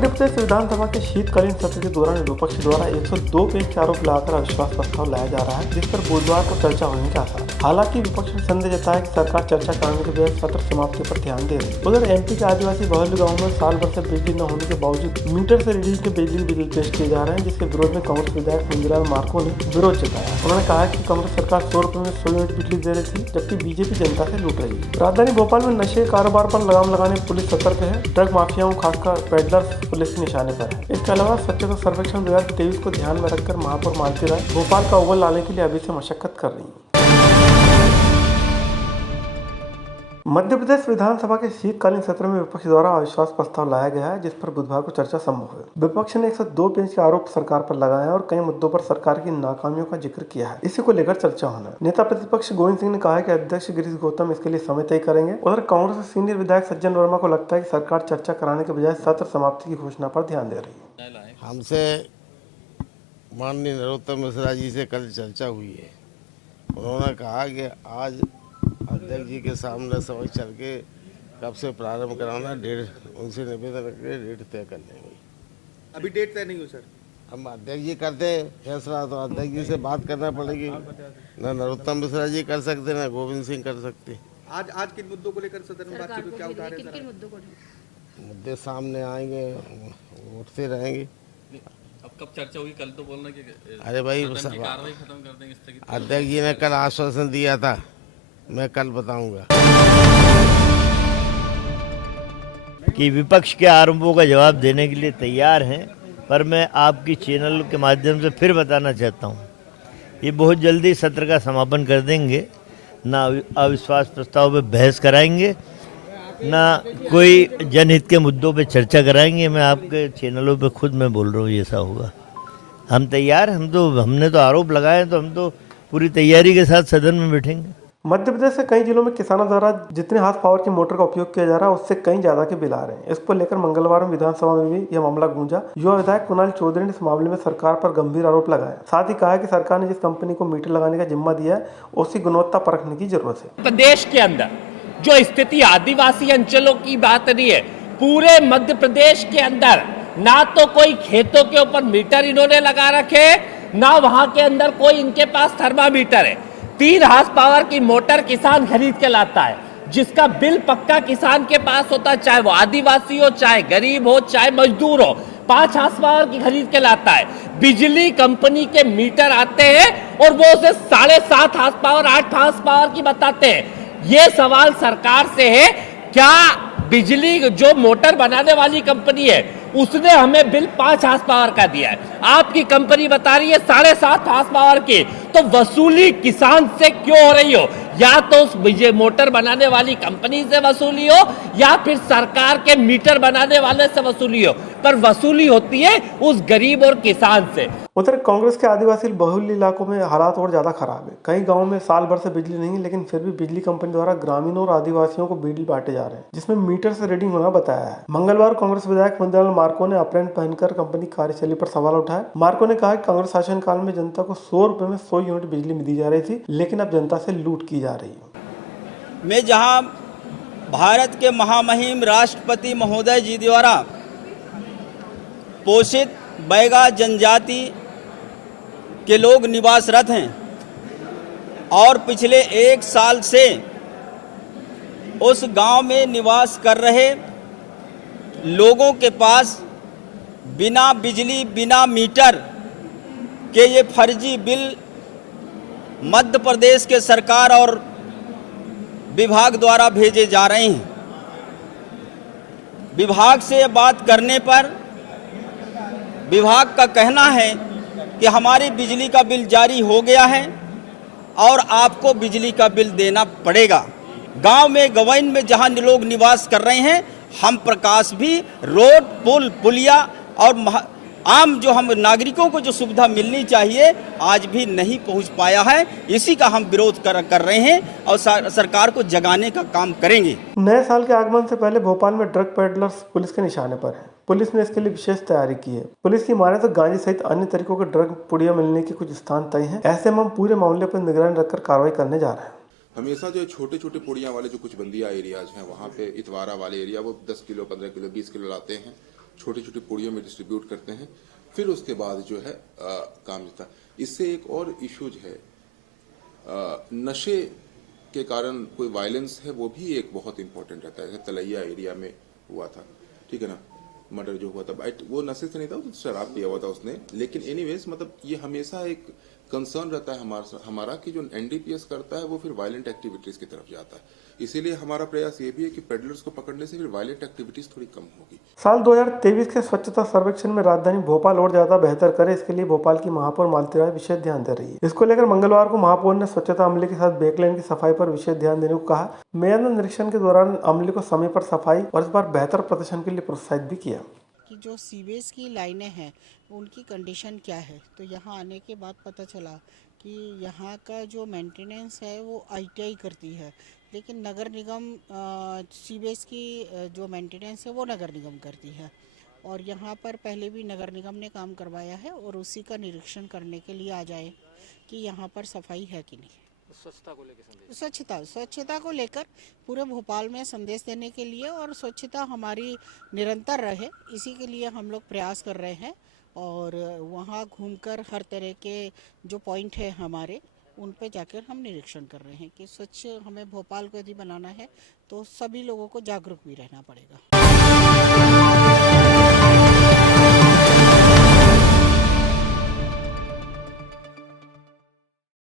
मध्य प्रदेश विधानसभा के शीतकालीन सत्र के दौरान विपक्ष द्वारा 102 पेज के आरोप लगाकर अविश्वास प्रस्ताव लाया जा रहा है, जिस पर बुधवार को चर्चा होने के आसार। हालांकि विपक्ष ने संदेह जताया कि सरकार चर्चा कराने के बजाय सत्र समाप्ति पर ध्यान दे रही है। उधर एमपी के आदिवासी बहुल्य गाँव में साल भर से बिजली न होने के बावजूद मीटर से रीडिंग के बिजली बिल पेश किए जा रहे हैं, जिसके विरोध में कांग्रेस विधायक मंगीलाल मार्को ने विरोध जताया। उन्होंने कहा कि कांग्रेस सरकार 100 रुपए में 100 यूनिट बिजली दे रही थी, जबकि बीजेपी जनता से लूट रही है। राजधानी भोपाल में नशे कारोबार पर लगाम लगाने पुलिस सतर्क है। ड्रग माफियाओं खासकर पेडलर्स पुलिस के निशाने पर है। इसके अलावा स्वच्छता सर्वेक्षण 2023 को ध्यान में रखकर महापौर मालती राय भोपाल का अव्वल लाने के लिए अभी से मशक्कत कर रही है। मध्य प्रदेश विधानसभा के शीतकालीन सत्र में विपक्ष द्वारा अविश्वास प्रस्ताव लाया गया है, जिस पर बुधवार को चर्चा संभव है। विपक्ष ने 102 पेज के आरोप सरकार पर लगाए हैं और कई मुद्दों पर सरकार की नाकामियों का जिक्र किया है। इसी को लेकर चर्चा होना है। नेता प्रतिपक्ष गोविंद सिंह ने कहा है कि अध्यक्ष गिरीश गौतम इसके लिए समय तय करेंगे। उधर कांग्रेस के सीनियर विधायक सज्जन वर्मा को लगता है कि सरकार चर्चा कराने के बजाय सत्र समाप्ति की घोषणा पर ध्यान दे रही है। हमसे माननीय नरोत्तम मिश्रा जी से कल चर्चा हुई है। उन्होंने कहा कि आज अध्यक्ष जी के सामने समझ चल के कब से प्रारंभ कराना, डेट उनसे निवेदन करके डेट तय कर लेंगे। अभी डेट तय नहीं हो सर। हम अध्यक्ष जी करते हैं फैसला, तो अध्यक्ष जी से बात करना पड़ेगी। न नरोत्तम मिश्रा जी कर सकते, न गोविंद सिंह कर सकते। आज किन मुद्दों को लेकर सदन में बातचीत क्या उठा रहे हैं? मुद्दे सामने आएंगे, उठते रहेंगे। अब कब चर्चा होगी? कल तो बोलना कि अरे भाई, कार्रवाई खत्म कर देंगे स्थगित। अध्यक्ष जी ने कल आश्वासन दिया था, मैं कल बताऊंगा कि विपक्ष के आरोपों का जवाब देने के लिए तैयार हैं, पर मैं आपकी चैनल के माध्यम से फिर बताना चाहता हूं, ये बहुत जल्दी सत्र का समापन कर देंगे। ना अविश्वास प्रस्ताव पे बहस कराएंगे, ना कोई जनहित के मुद्दों पे चर्चा कराएंगे। मैं आपके चैनलों पे खुद मैं बोल रहा हूँ, ऐसा होगा। हम तैयार, हमने तो आरोप लगाए, तो हम तो पूरी तैयारी के साथ सदन में बैठेंगे। मध्य प्रदेश के कई जिलों में किसानों द्वारा जितने हाथ पावर की मोटर का उपयोग किया जा रहा है, उससे कहीं ज्यादा के बिल आ रहे हैं। इसको लेकर मंगलवार में विधानसभा में भी यह मामला गूंजा। युवा विधायक कुणाल चौधरी ने इस मामले में सरकार पर गंभीर आरोप लगाया। साथ ही कहा कि सरकार ने जिस कंपनी को मीटर लगाने का जिम्मा दिया है, उसकी गुणवत्ता परखने की जरूरत है। प्रदेश के अंदर जो स्थिति आदिवासी अंचलों की बात नहीं है, पूरे मध्य प्रदेश के अंदर ना तो कोई खेतों के ऊपर मीटर इन्होंने लगा रखे, ना वहां के अंदर कोई इनके पास थर्मामीटर है। 3 हार्स पावर की मोटर किसान खरीद के लाता है, जिसका बिल पक्का किसान के पास होता है, चाहे वो आदिवासी हो, चाहे गरीब हो, चाहे मजदूर हो। 5 हार्स पावर की खरीद के लाता है। बिजली कंपनी के मीटर आते हैं और वो उसे 7.5 हार्स पावर, 8 हार्स पावर की बताते हैं। ये सवाल सरकार से है, क्या बिजली जो मोटर बनाने वाली कंपनी है उसने हमें बिल 5 हार्स पावर का दिया है, आपकी कंपनी बता रही है 7.5 हार्स पावर की, तो वसूली किसान से क्यों हो रही हो? या तो उस मोटर बनाने वाली कंपनी से वसूली हो, या फिर सरकार के मीटर बनाने वाले से वसूली हो, पर वसूली होती है उस गरीब और किसान से। उधर कांग्रेस के आदिवासी बहुल्य इलाकों में हालात और ज्यादा खराब है। कई गाँव में साल भर से बिजली नहीं है, लेकिन फिर भी बिजली कंपनी द्वारा ग्रामीणों और आदिवासियों को बिजली बांटे जा रहे हैं, जिसमें मीटर से रीडिंग होना बताया है। मंगलवार कांग्रेस विधायक मंगीलाल मार्को ने अप्रेन पहनकर कंपनी कार्यशैली पर सवाल उठाया। मार्को ने कहा कि कांग्रेस शासनकाल में जनता को 100 रुपए में 100 यूनिट बिजली दी जा रही थी, लेकिन अब जनता से लूट की जा रही है। मैं जहां भारत के महामहिम राष्ट्रपति महोदय जी द्वारा पोषित बैगा जनजाति के लोग निवासरत हैं और पिछले 1 साल से उस गांव में निवास कर रहे लोगों के पास बिना बिजली, बिना मीटर के ये फर्जी बिल मध्य प्रदेश के सरकार और विभाग द्वारा भेजे जा रहे हैं। विभाग से बात करने पर विभाग का कहना है कि हमारी बिजली का बिल जारी हो गया है और आपको बिजली का बिल देना पड़ेगा। गांव में गवैन में जहां लोग निवास कर रहे हैं, हम प्रकाश भी रोड, पुल, पुलिया और आम जो हम नागरिकों को जो सुविधा मिलनी चाहिए आज भी नहीं पहुंच पाया है। इसी का हम विरोध कर रहे हैं और सरकार को जगाने का काम करेंगे। नए साल के आगमन से पहले भोपाल में ड्रग पेडलर्स पुलिस के निशाने पर है। पुलिस ने इसके लिए विशेष तैयारी की है। पुलिस की माने तो गांजे सहित अन्य तरीकों के ड्रग पुड़िया मिलने के कुछ स्थान तय हैं। ऐसे में हम पूरे मामले पर निगरानी रखकर कार्रवाई करने जा रहे हैं। हमेशा जो छोटे छोटे पुड़िया वाले जो कुछ बंदिया एरियाज हैं, वहाँ पे इतवारा वाले एरिया वो 10 किलो, 15 किलो, 20 किलो लाते हैं। छोटी छोटी पुड़ियों में डिस्ट्रीब्यूट करते हैं, फिर उसके बाद जो है काम देता है। इससे एक और इश्यूज है, नशे के कारण कोई वायलेंस है, वो भी एक बहुत इंपॉर्टेंट रहता है। जैसे तलैया एरिया में हुआ था, ठीक है ना, मर्डर जो हुआ था, वो नशे से नहीं था, तो शराब पिया हुआ था उसने। लेकिन एनीवेज मतलब ये हमेशा एक कंसर्न रहता है हमारा कि जो एनडीपीएस करता है वो फिर वायलेंट एक्टिविटीज की तरफ जाता है। इसीलिए हमारा प्रयास ये भी है कि पेडलर्स को पकड़ने से फिर वायलेंट एक्टिविटीज थोड़ी कम होगी। साल 2023 के स्वच्छता सर्वेक्षण में राजधानी भोपाल और ज्यादा बेहतर करे, इसके लिए भोपाल की महापौर मालती राय विशेष ध्यान दे रही है। इसको लेकर मंगलवार को महापौर ने स्वच्छता अमले के साथ बैकलाइन की सफाई पर विशेष ध्यान देने को कहा। मेयर ने निरीक्षण के दौरान अमले को समय पर सफाई और इस बार बेहतर प्रदर्शन के लिए प्रोत्साहित भी किया। कि जो सीवेज की लाइनें हैं उनकी कंडीशन क्या है, तो यहाँ आने के बाद पता चला कि यहाँ का जो मेंटेनेंस है वो आईटीआई करती है, लेकिन नगर निगम सीवेज की जो मेंटेनेंस है वो नगर निगम करती है। और यहाँ पर पहले भी नगर निगम ने काम करवाया है और उसी का निरीक्षण करने के लिए आ जाए कि यहाँ पर सफाई है कि नहीं। स्वच्छता को लेकर संदेश, स्वच्छता को लेकर पूरे भोपाल में संदेश देने के लिए और स्वच्छता हमारी निरंतर रहे, इसी के लिए हम लोग प्रयास कर रहे हैं। और वहाँ घूमकर हर तरह के जो पॉइंट है हमारे, उन पे जाकर हम निरीक्षण कर रहे हैं कि स्वच्छ हमें भोपाल को यदि बनाना है तो सभी लोगों को जागरूक भी रहना पड़ेगा।